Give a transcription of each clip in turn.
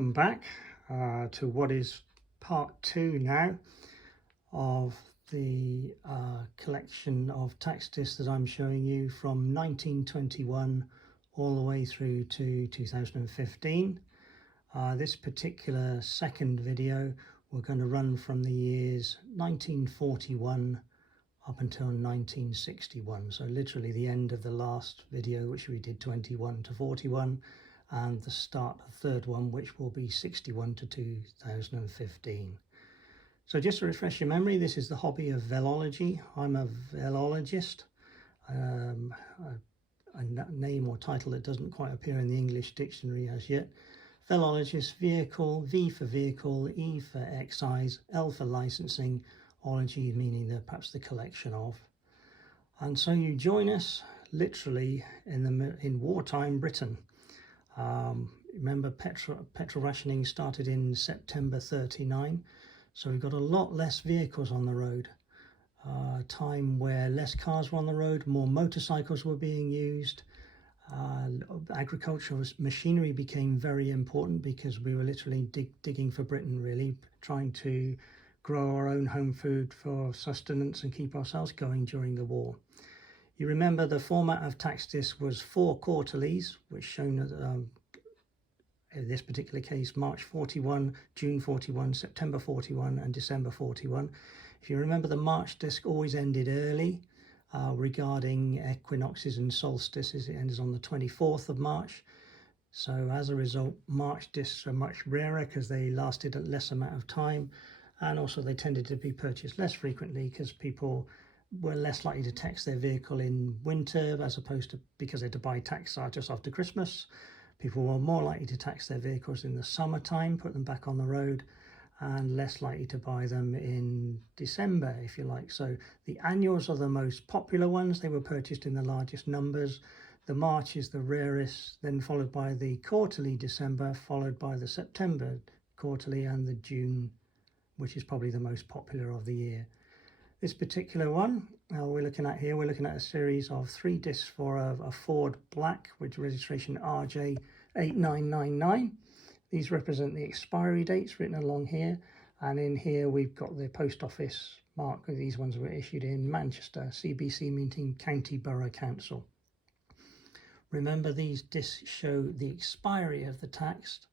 welcome back to what is part 2 now of the collection of tax discs that I'm showing you from 1921 all the way through to 2015. This particular second video we're going to run from the years 1941 up until 1961, so literally the end of the last video, which we did 21 to 41, and the start of the third one, which will be 61 to 2015. So just to refresh your memory, this is the hobby of velology. I'm a velologist, a name or title that doesn't quite appear in the English dictionary as yet. Velologist, vehicle, V for vehicle, E for excise, L for licensing, ology meaning perhaps the collection of. And so you join us literally in wartime Britain. Remember, petrol rationing started in September 39, so we've got a lot less vehicles on the road. Time where less cars were on the road, more motorcycles were being used. Agricultural machinery became very important because we were literally digging for Britain, really, trying to grow our own home food for sustenance and keep ourselves going during the war. You remember the format of tax disc was 4 quarterlies, which shown in this particular case March 41, June 41, September 41 and December 41. If you remember, the March disc always ended early regarding equinoxes and solstices. It ends on the 24th of March. So as a result, March discs are much rarer because they lasted a less amount of time, and also they tended to be purchased less frequently because people were less likely to tax their vehicle in winter, as opposed to because they had to buy tax just after Christmas. People were more likely to tax their vehicles in the summertime, put them back on the road, and less likely to buy them in December, if you like. So the annuals are the most popular ones. They were purchased in the largest numbers. The March is the rarest, then followed by the quarterly December, followed by the September quarterly, and the June, which is probably the most popular of the year. This particular one we're looking at here, we're looking at a series of 3 discs for a Ford Black with registration RJ8999. These represent the expiry dates written along here, and in here we've got the post office mark. These ones were issued in Manchester, CBC meaning County Borough Council. Remember, these discs show the expiry of the tax,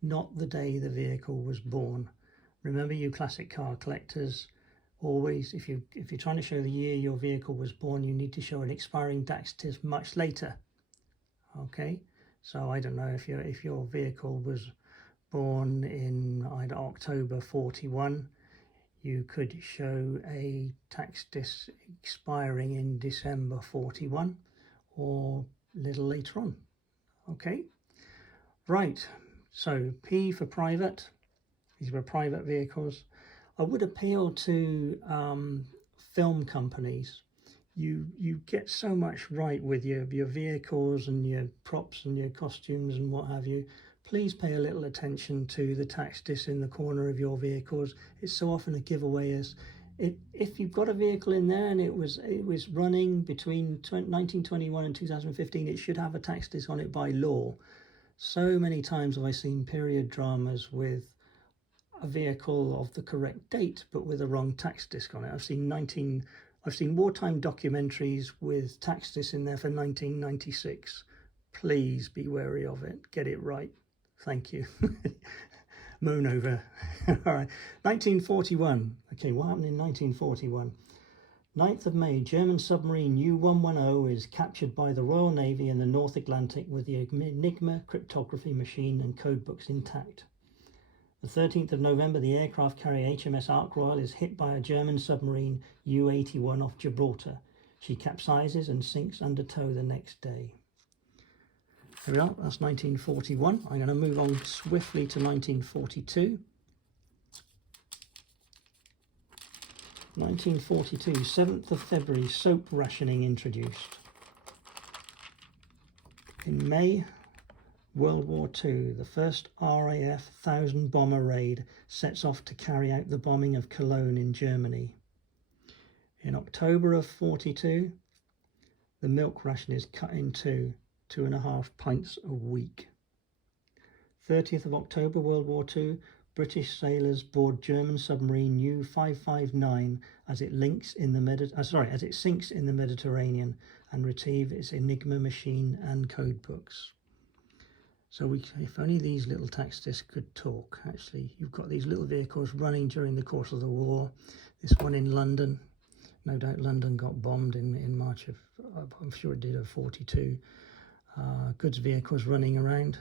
not the day the vehicle was born. Remember, you classic car collectors, always, if you're trying to show the year your vehicle was born, you need to show an expiring tax disc much later. Okay, so I don't know if your vehicle was born in either October 41, you could show a tax disc expiring in December 41 or a little later on. Okay, right, so P for private. These were private vehicles. I would appeal to film companies. You get so much right with your vehicles and your props and your costumes and what have you. Please pay a little attention to the tax disc in the corner of your vehicles. It's so often a giveaway. If you've got a vehicle in there and it was running between 1921 and 2015, it should have a tax disc on it by law. So many times have I seen period dramas with a vehicle of the correct date but with a wrong tax disc on it. I've seen wartime documentaries with tax discs in there for 1996. Please be wary of it. Get it right. Thank you. Moan over. All right. 1941. Okay, what happened in 1941? 9th of May, German submarine U-110 is captured by the Royal Navy in the North Atlantic with the Enigma cryptography machine and code books intact. The 13th of November, the aircraft carrier HMS Ark Royal is hit by a German submarine U-81 off Gibraltar. She capsizes and sinks under tow the next day. There we are, that's 1941. I'm going to move on swiftly to 1942. 1942, 7th of February, soap rationing introduced. In May, World War II, the first RAF 1000 bomber raid sets off to carry out the bombing of Cologne in Germany. In October of 42, the milk ration is cut in two, 2.5 pints a week. 30th of October, World War II, British sailors board German submarine U-559 as it sinks in the Mediterranean and retrieve its Enigma machine and code books. So if only these little tax discs could talk. Actually, you've got these little vehicles running during the course of the war. This one in London, no doubt London got bombed in March of, I'm sure it did, of 42. Goods vehicles running around,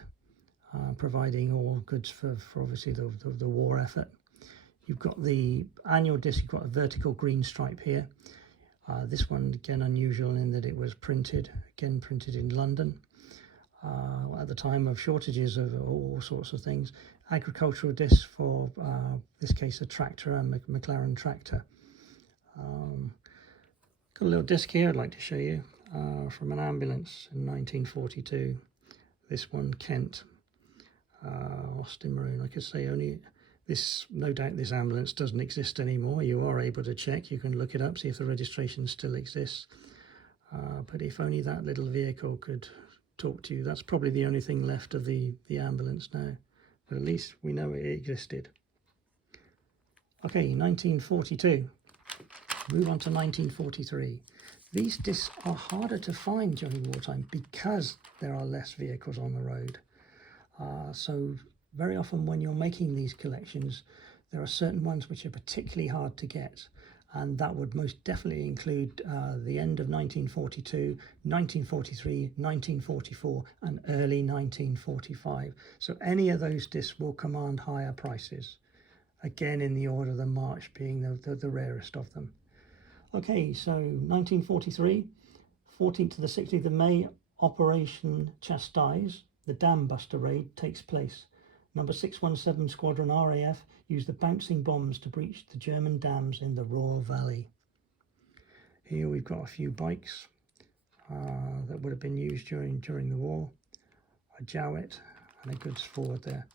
providing all goods for obviously the war effort. You've got the annual disc, you've got a vertical green stripe here. This one, again, unusual in that it was printed in London. At the time of shortages of all sorts of things. Agricultural discs for, this case, a tractor, a McLaren tractor. Got a little disc here I'd like to show you from an ambulance in 1942. This one, Kent, Austin Maroon. Like I say, only this, no doubt this ambulance doesn't exist anymore. You are able to check, you can look it up, see if the registration still exists. But if only that little vehicle could talk to you. That's probably the only thing left of the ambulance now, but at least we know it existed. Okay, 1942. Move on to 1943. These discs are harder to find during wartime because there are less vehicles on the road. So very often when you're making these collections, there are certain ones which are particularly hard to get. And that would most definitely include the end of 1942, 1943, 1944, and early 1945. So any of those discs will command higher prices. Again, in the order of the March being the rarest of them. Okay, so 1943, 14th to the 16th of May, Operation Chastise, the Dam Buster raid takes place. Number 617 Squadron RAF used the bouncing bombs to breach the German dams in the Ruhr Valley. Here we've got a few bikes that would have been used during the war. A Jowett and a goods forward there.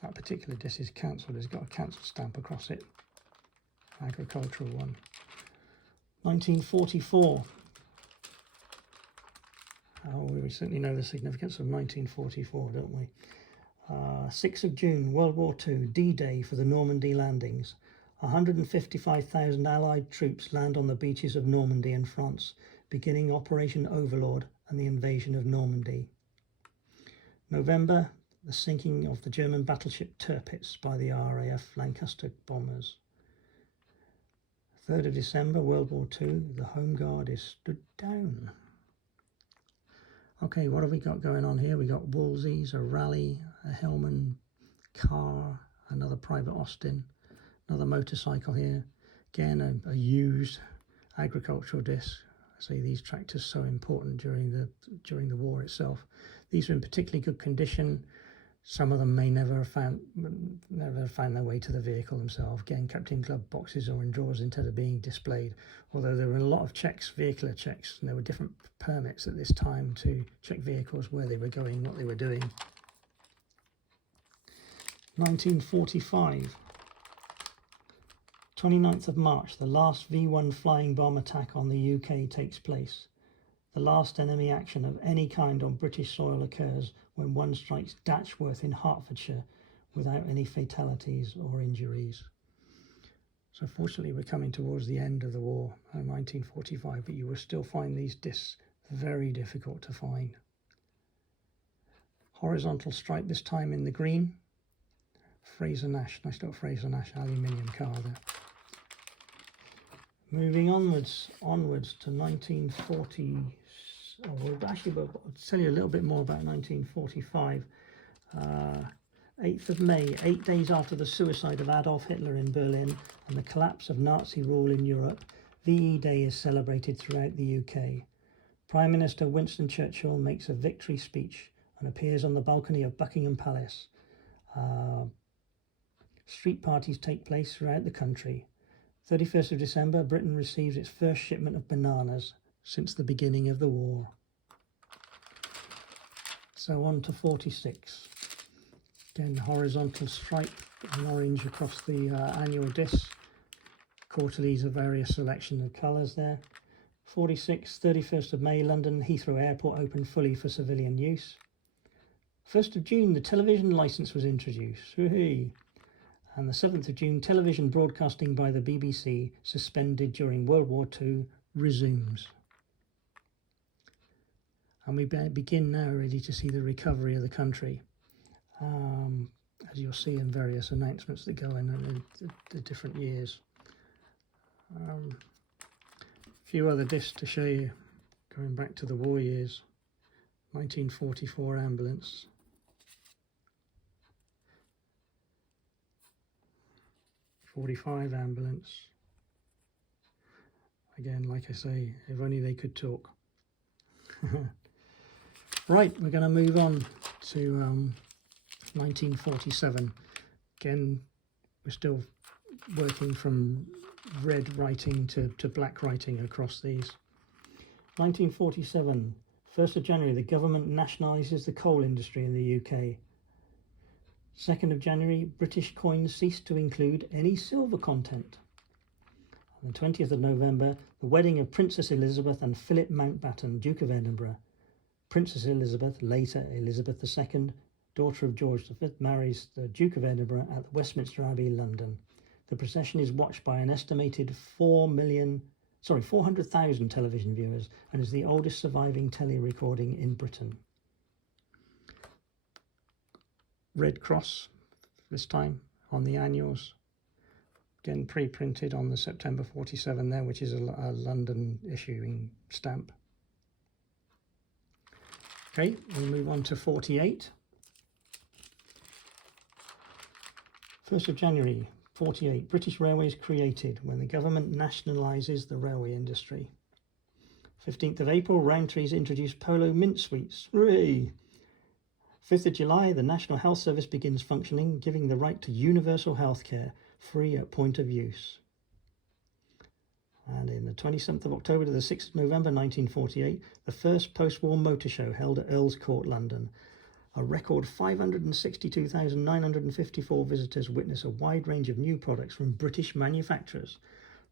That particular disc is cancelled. It's got a cancelled stamp across it. Agricultural one. 1944. Oh, we certainly know the significance of 1944, don't we? 6th of June, World War II, D-Day for the Normandy landings. 155,000 Allied troops land on the beaches of Normandy in France, beginning Operation Overlord and the invasion of Normandy. November, the sinking of the German battleship Tirpitz by the RAF Lancaster bombers. 3rd of December, World War II, the Home Guard is stood down. Okay, what have we got going on here? We got Wolsey's, a Raleigh, a Hellman car, another Private Austin, another motorcycle here. Again, a used agricultural disc. I say these tractors so important during the war itself. These are in particularly good condition. Some of them may never have found their way to the vehicle themselves, again kept in glove boxes or in drawers instead of being displayed. Although there were a lot of checks, vehicular checks, and there were different permits at this time to check vehicles, where they were going, what they were doing. 1945. 29th of March, the last V1 flying bomb attack on the UK takes place. The last enemy action of any kind on British soil occurs when one strikes Datchworth in Hertfordshire without any fatalities or injuries. So fortunately we're coming towards the end of the war, 1945, but you will still find these discs very difficult to find. Horizontal stripe, this time in the green. Fraser Nash, nice little Fraser Nash aluminium car there. Moving onwards to 1940. We'll tell you a little bit more about 1945. 8th of May, 8 days after the suicide of Adolf Hitler in Berlin and the collapse of Nazi rule in Europe, VE Day is celebrated throughout the UK. Prime Minister Winston Churchill makes a victory speech and appears on the balcony of Buckingham Palace. Street parties take place throughout the country. 31st of December, Britain receives its first shipment of bananas since the beginning of the war. So on to 46. Again, horizontal stripe in orange across the annual disc. Quarterlies of various selection of colours there. 46, 31st of May, London Heathrow Airport opened fully for civilian use. 1st of June, the television licence was introduced. Whee! And the 7th of June, television broadcasting by the BBC, suspended during World War II, resumes. And we begin now really to see the recovery of the country, as you'll see in various announcements that go in the different years. A few other discs to show you, going back to the war years. 1944 ambulance. 45 ambulance. Again, like I say, if only they could talk. Right, we're going to move on to 1947. Again, we're still working from red writing to black writing across these. 1947, 1st of January, the government nationalises the coal industry in the UK. 2nd of January, British coins cease to include any silver content. On the 20th of November, the wedding of Princess Elizabeth and Philip Mountbatten, Duke of Edinburgh. Princess Elizabeth, later Elizabeth II, daughter of George V, marries the Duke of Edinburgh at Westminster Abbey, London. The procession is watched by an estimated 400,000 television viewers and is the oldest surviving tele-recording in Britain. Red Cross this time on the annuals, again pre-printed on the September 47 there, which is a London issuing stamp. Okay, we'll move on to 48. 1st of January 48, British Railways created when the government nationalises the railway industry. 15th of April, Rowntree's introduced Polo Mint Sweets. Hooray! 5th of July, the National Health Service begins functioning, giving the right to universal health care, free at point of use. And in the 27th of October to the 6th of November 1948, the first post-war motor show held at Earl's Court, London. A record 562,954 visitors witness a wide range of new products from British manufacturers.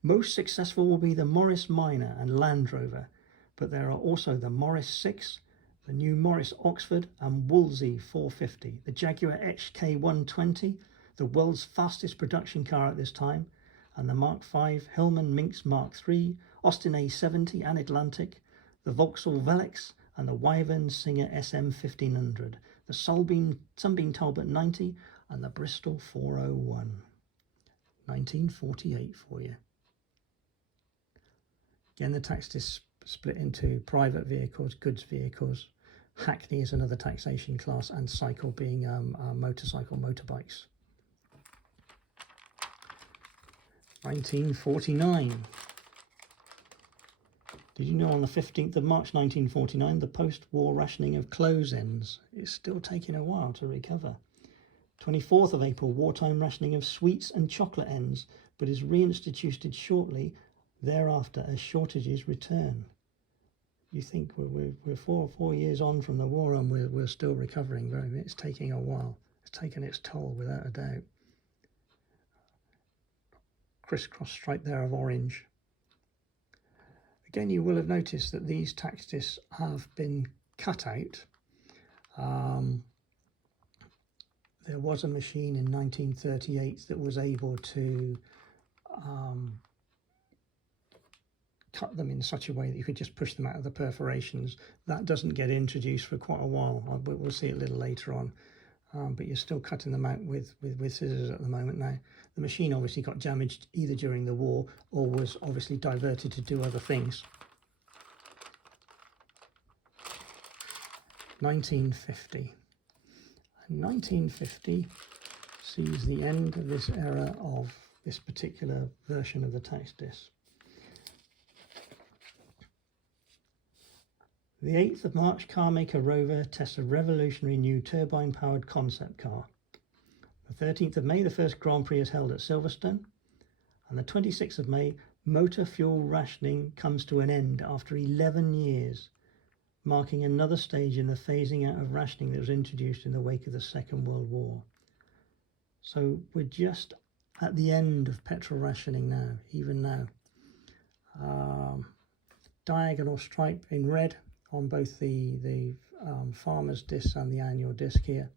Most successful will be the Morris Minor and Land Rover, but there are also the Morris 6, the new Morris Oxford and Wolseley 450, the Jaguar HK120, the world's fastest production car at this time, and the Mark V, Hillman Minx Mark III, Austin A70 and Atlantic, the Vauxhall Velix and the Wyvern Singer SM1500, the Sunbeam Talbot 90 and the Bristol 401. 1948 for you. Again, the tax is split into private vehicles, goods vehicles. Hackney is another taxation class, and cycle being motorbikes. 1949. Did you know on the 15th of March 1949, the post-war rationing of clothes ends is still taking a while to recover. 24th of April, wartime rationing of sweets and chocolate ends, but is reinstituted shortly thereafter as shortages return. You think we're four years on from the war and we're still recovering. It's taking a while. It's taken its toll without a doubt. Crisscross stripe there of orange. Again, you will have noticed that these tax discs have been cut out. There was a machine in 1938 that was able to cut them in such a way that you could just push them out of the perforations. That doesn't get introduced for quite a while. We'll see it a little later on. But you're still cutting them out with scissors at the moment now. The machine obviously got damaged either during the war or was obviously diverted to do other things. 1950. And 1950 sees the end of this era of this particular version of the tax disc. The 8th of March, carmaker Rover tests a revolutionary new turbine-powered concept car. The 13th of May, the first Grand Prix is held at Silverstone. And the 26th of May, motor fuel rationing comes to an end after 11 years, marking another stage in the phasing out of rationing that was introduced in the wake of the Second World War. So we're just at the end of petrol rationing now, even now. Diagonal stripe in red on both the farmer's disc and the annual disc here.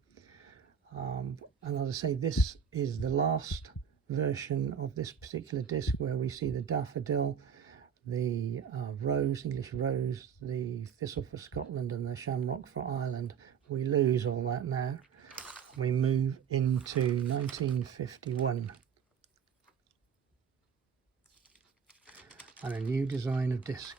And as I say, this is the last version of this particular disc where we see the daffodil, the rose, English rose, the thistle for Scotland and the shamrock for Ireland. We lose all that now. We move into 1951 and a new design of disc.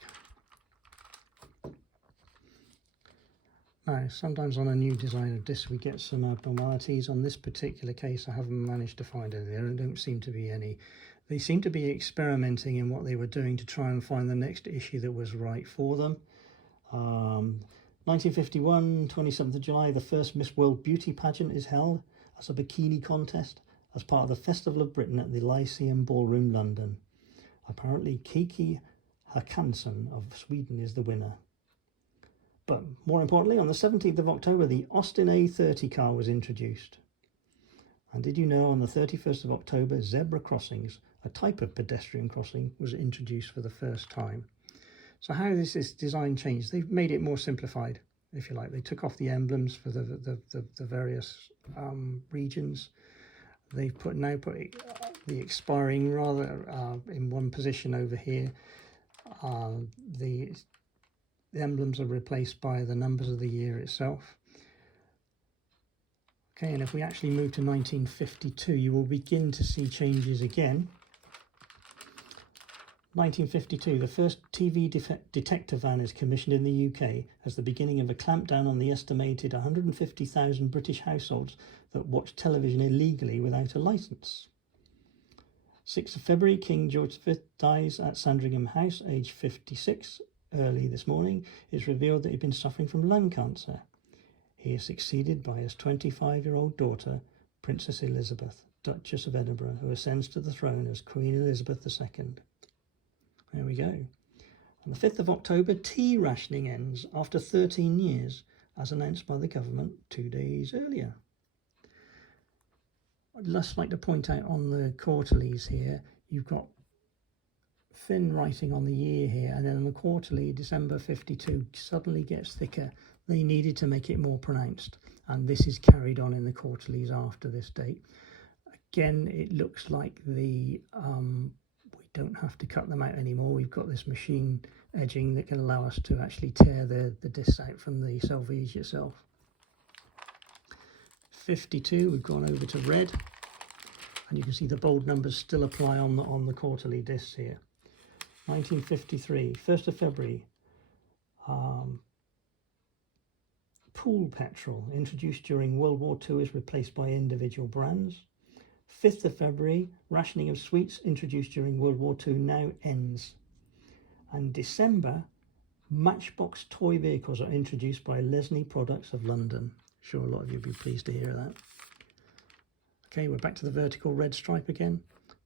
Now, sometimes on a new design of disc we get some abnormalities. On this particular case I haven't managed to find any. There don't seem to be any. They seem to be experimenting in what they were doing to try and find the next issue that was right for them. 1951, 27th of July, the first Miss World Beauty pageant is held as a bikini contest as part of the Festival of Britain at the Lyceum Ballroom, London. Apparently Kiki Håkansson of Sweden is the winner. But more importantly, on the 17th of October, the Austin A30 car was introduced. And did you know on the 31st of October, zebra crossings, a type of pedestrian crossing, was introduced for the first time. So how has this design changed? They've made it more simplified, if you like. They took off the emblems for the various regions. They've now put the expiring rather in one position over here. The emblems are replaced by the numbers of the year itself. Okay, and if we actually move to 1952, you will begin to see changes again. 1952, the first TV detector van is commissioned in the UK as the beginning of a clampdown on the estimated 150,000 British households that watch television illegally without a licence. 6th of February, King George V dies at Sandringham House, aged 56. Early this morning, it's revealed that he'd been suffering from lung cancer. He is succeeded by his 25-year-old daughter, Princess Elizabeth, Duchess of Edinburgh, who ascends to the throne as Queen Elizabeth II. There we go. On the 5th of October, tea rationing ends after 13 years, as announced by the government 2 days earlier. I'd just like to point out on the quarterlies here, you've got thin writing on the year here, and then on the quarterly, December 52 suddenly gets thicker. They needed to make it more pronounced, and this is carried on in the quarterlies after this date. Again, it looks like we don't have to cut them out anymore. We've got this machine edging that can allow us to actually tear the discs out from the selvage itself. 52, we've gone over to red, and you can see the bold numbers still apply on the quarterly discs here. 1953, 1st of February, pool petrol introduced during World War II is replaced by individual brands. 5th of February, rationing of sweets introduced during World War II now ends. And December, Matchbox toy vehicles are introduced by Lesney Products of London. Sure, a lot of you will be pleased to hear that. Okay, we're back to the vertical red stripe again.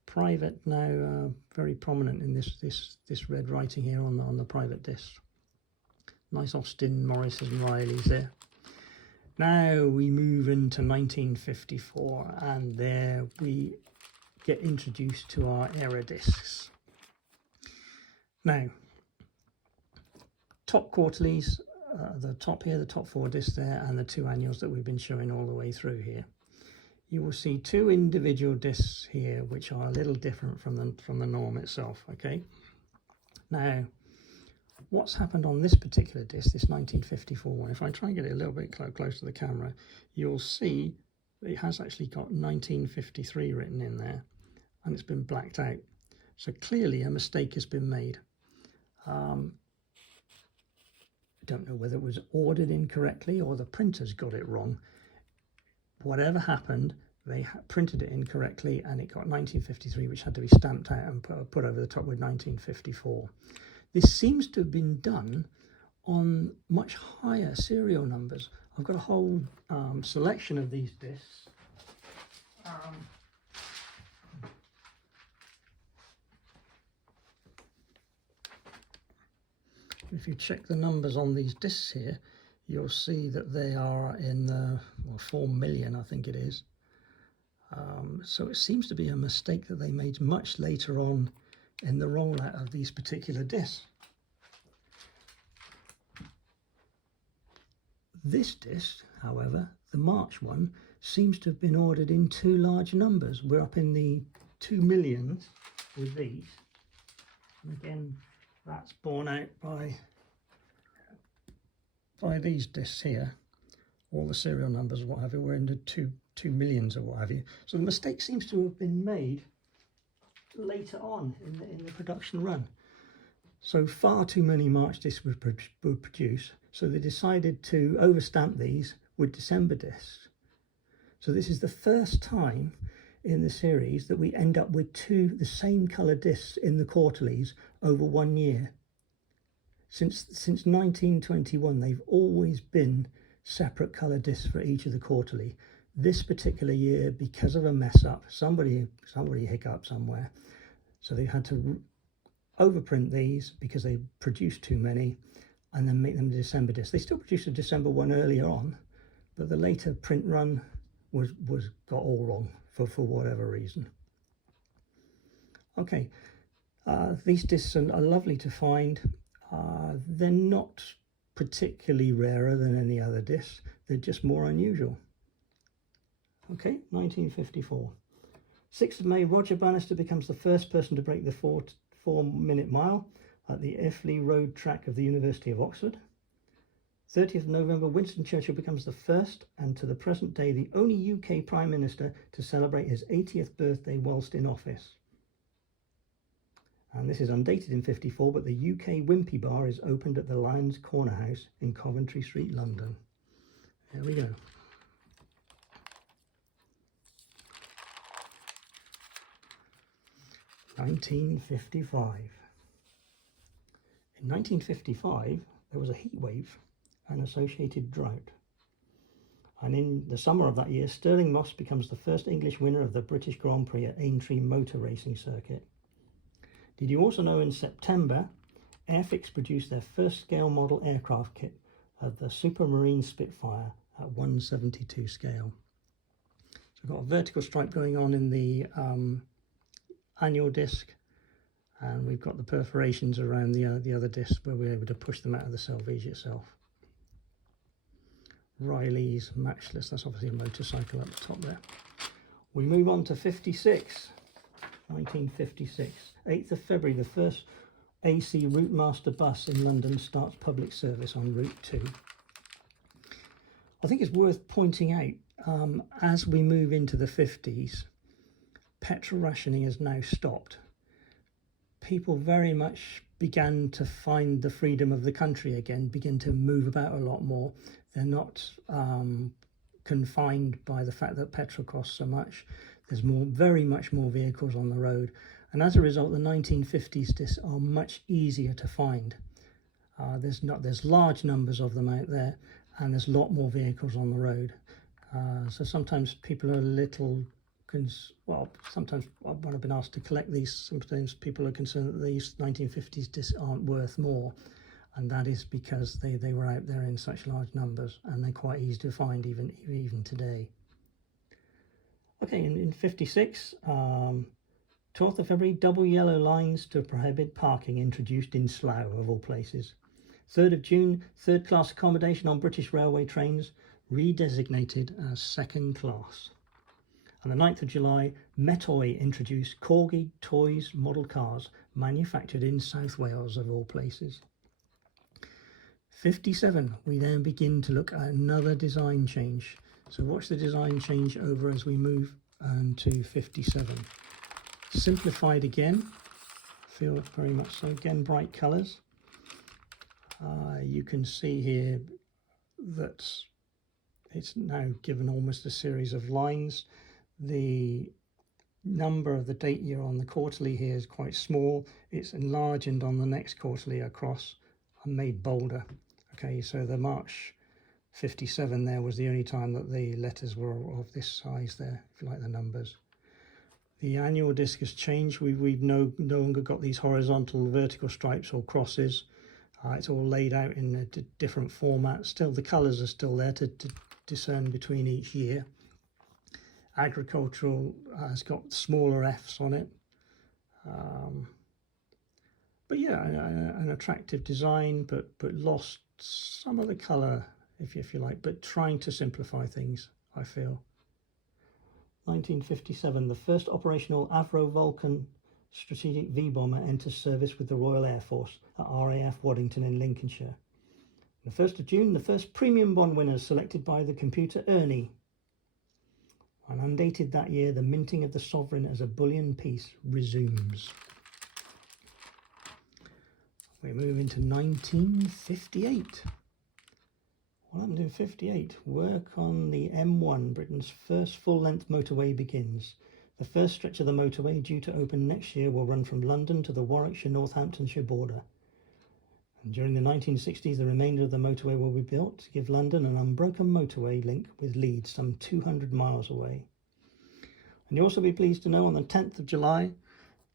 Private now very prominent in this red writing here on the private disc. Nice Austin, Morris and Riley's there. Now we move into 1954, and there we get introduced to our era discs. Now, top quarterlies, the top here, the top 4 discs there, and the 2 annuals that we've been showing all the way through here. You will see 2 individual discs here which are a little different from the norm itself. Okay, now what's happened on this particular disc, this 1954 one, if I try and get it a little bit close to the camera, you'll see it has actually got 1953 written in there, and it's been blacked out. So clearly a mistake has been made. Don't know whether it was ordered incorrectly or the printers got it wrong. Whatever happened, they printed it incorrectly and it got 1953, which had to be stamped out and put over the top with 1954. This seems to have been done on much higher serial numbers. I've got a whole selection of these discs. If you check the numbers on these discs here, you'll see that they are in the 4 million, I think it is. So it seems to be a mistake that they made much later on in the rollout of these particular discs. This disc, however, the March one, seems to have been ordered in too large numbers. We're up in the 2 millions with these. And again, that's borne out by these discs here. All the serial numbers, what have you, were in the 2 millions or what have you. So the mistake seems to have been made later on in the production run. So far too many March discs were produced, so they decided to overstamp these with December discs. So this is the first time in the series that we end up with the same colour discs in the quarterlies over 1 year. Since 1921, they've always been separate colour discs for each of the quarterly. This particular year, because of a mess up, somebody hiccuped somewhere, so they had to overprint these because they produced too many, and then make them December discs. They still produced a December one earlier on, but the later print run got all wrong for whatever reason. Okay, these discs are lovely to find. They're not particularly rarer than any other discs, they're just more unusual. Okay, 1954. 6th of May, Roger Bannister becomes the first person to break the 4-minute mile at the Iffley Road track of the University of Oxford. 30th of November, Winston Churchill becomes the first and to the present day the only UK Prime Minister to celebrate his 80th birthday whilst in office. And this is undated in 54, but the UK Wimpy Bar is opened at the Lions Corner House in Coventry Street, London. There we go. (1955). In 1955, there was a heat wave and associated drought. And in the summer of that year, Stirling Moss becomes the first English winner of the British Grand Prix at Aintree Motor Racing Circuit. Did you also know in September, Airfix produced their first scale model aircraft kit of the Supermarine Spitfire at 1/72 scale. So I've got a vertical stripe going on in the annual disc, and we've got the perforations around the other discs where we're able to push them out of the selvage itself. Riley's Matchless, that's obviously a motorcycle up the top there. We move on to 56. 1956. 8th of February, the first AC Routemaster bus in London starts public service on Route 2. I think it's worth pointing out, as we move into the 50s, petrol rationing has now stopped. People very much began to find the freedom of the country again, begin to move about a lot more. They're not confined by the fact that petrol costs so much. There's very much more vehicles on the road, and as a result, the 1950s discs are much easier to find. There's large numbers of them out there, and there's a lot more vehicles on the road. So sometimes people are a little, sometimes when I've been asked to collect these, sometimes people are concerned that these 1950s discs aren't worth more, and that is because they were out there in such large numbers, and they're quite easy to find even today. Okay, in 56, 12th of February, double yellow lines to prohibit parking introduced in Slough, of all places. 3rd of June, third class accommodation on British Railway trains redesignated as second class. On the 9th of July, Metoy introduced Corgi Toys model cars manufactured in South Wales, of all places. 57, we then begin to look at another design change. So watch the design change over as we move to 57. Simplified again, feel very much so. Again, bright colours. You can see here that it's now given almost a series of lines. The number of the date year on the quarterly here is quite small. It's enlarged on the next quarterly across and made bolder. Okay, so the March 57 there was the only time that the letters were of this size there, if you like the numbers. The annual disc has changed. We've no longer got these horizontal vertical stripes or crosses. It's all laid out in a different format. Still, the colours are still there to discern between each year. Agricultural has got smaller Fs on it. But yeah, an attractive design, but lost some of the colour if you like, but trying to simplify things, I feel. 1957, the first operational Avro Vulcan strategic V-bomber enters service with the Royal Air Force at RAF Waddington in Lincolnshire. The 1st of June, the first premium bond winners selected by the computer Ernie. And undated that year, the minting of the sovereign as a bullion piece resumes. We move into 1958. What happened in 58? Work on the M1, Britain's first full-length motorway, begins. The first stretch of the motorway, due to open next year, will run from London to the Warwickshire-Northamptonshire border. And during the 1960s, the remainder of the motorway will be built to give London an unbroken motorway link with Leeds, some 200 miles away. And you'll also be pleased to know on the 10th of July,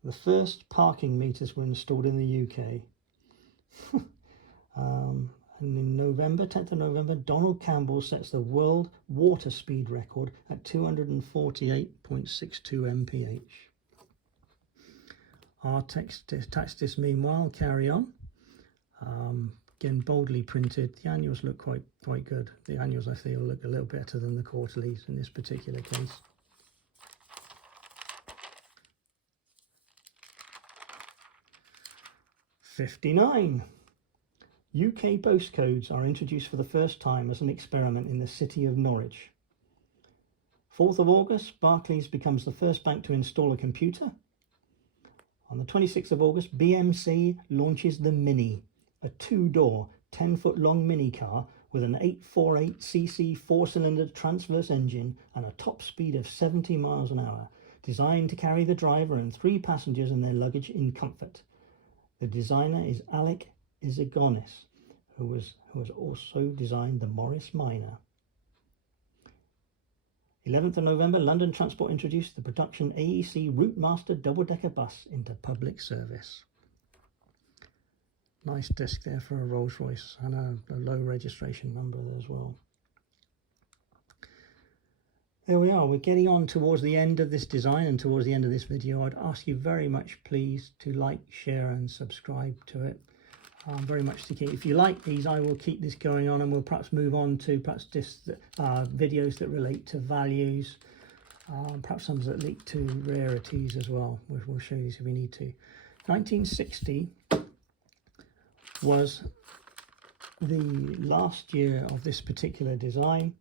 the first parking meters were installed in the UK. And in November, 10th of November, Donald Campbell sets the world water speed record at 248.62 mph. Our texts meanwhile carry on. Again, boldly printed. The annuals look quite good. The annuals, I feel, look a little better than the quarterlies in this particular case. '59. UK postcodes are introduced for the first time as an experiment in the city of Norwich. 4th of August, Barclays becomes the first bank to install a computer. On the 26th of August, BMC launches the Mini, a 2-door, 10-foot long mini car with an 848cc 4-cylinder transverse engine and a top speed of 70 miles an hour, designed to carry the driver and 3 passengers and their luggage in comfort. The designer is Alec Izagonis, who has also designed the Morris Minor. 11th of November, London Transport introduced the production AEC Routemaster double-decker bus into public service. Nice disc there for a Rolls-Royce, and a low registration number there as well. There we are, we're getting on towards the end of this design and towards the end of this video. I'd ask you very much, please, to like, share and subscribe to it. Very much to keep. If you like these, I will keep this going on, and we'll perhaps move on to perhaps just videos that relate to values, perhaps some that lead to rarities as well. We'll show you if we need to. 1960 was the last year of this particular design.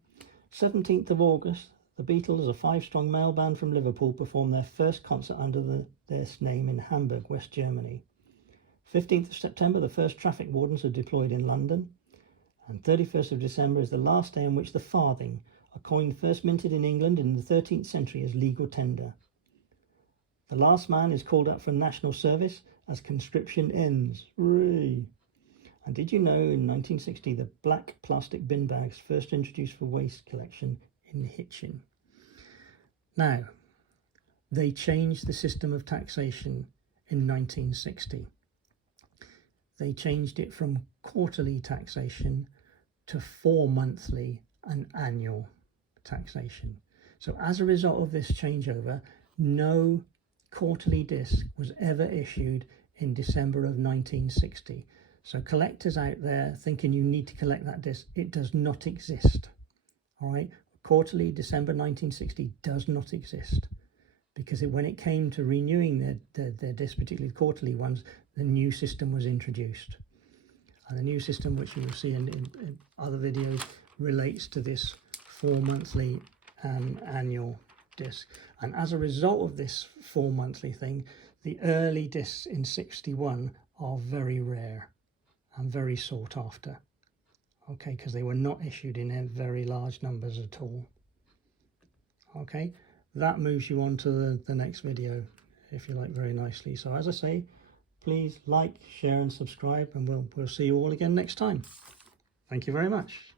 17th of August, the Beatles, a 5-strong male band from Liverpool, performed their first concert under their name in Hamburg, West Germany. 15th of September, the first traffic wardens are deployed in London. And 31st of December is the last day on which the farthing, a coin first minted in England in the 13th century, is legal tender. The last man is called up for national service as conscription ends. Hooray! And did you know in 1960 the black plastic bin bags first introduced for waste collection in Hitchin? Now, they changed the system of taxation in 1960. They changed it from quarterly taxation to 4 monthly and annual taxation. So as a result of this changeover, no quarterly disc was ever issued in December of 1960. So collectors out there thinking you need to collect that disc, it does not exist. All right, quarterly December 1960 does not exist, because when it came to renewing their discs, particularly the quarterly ones, the new system was introduced. And the new system, which you will see in other videos, relates to this 4 monthly and annual disc. And as a result of this 4 monthly thing, the early discs in 61 are very rare and very sought after. Okay, because they were not issued in very large numbers at all. Okay, that moves you on to the next video, if you like, very nicely. So as I say, please like, share and subscribe, and we'll see you all again next time. Thank you very much.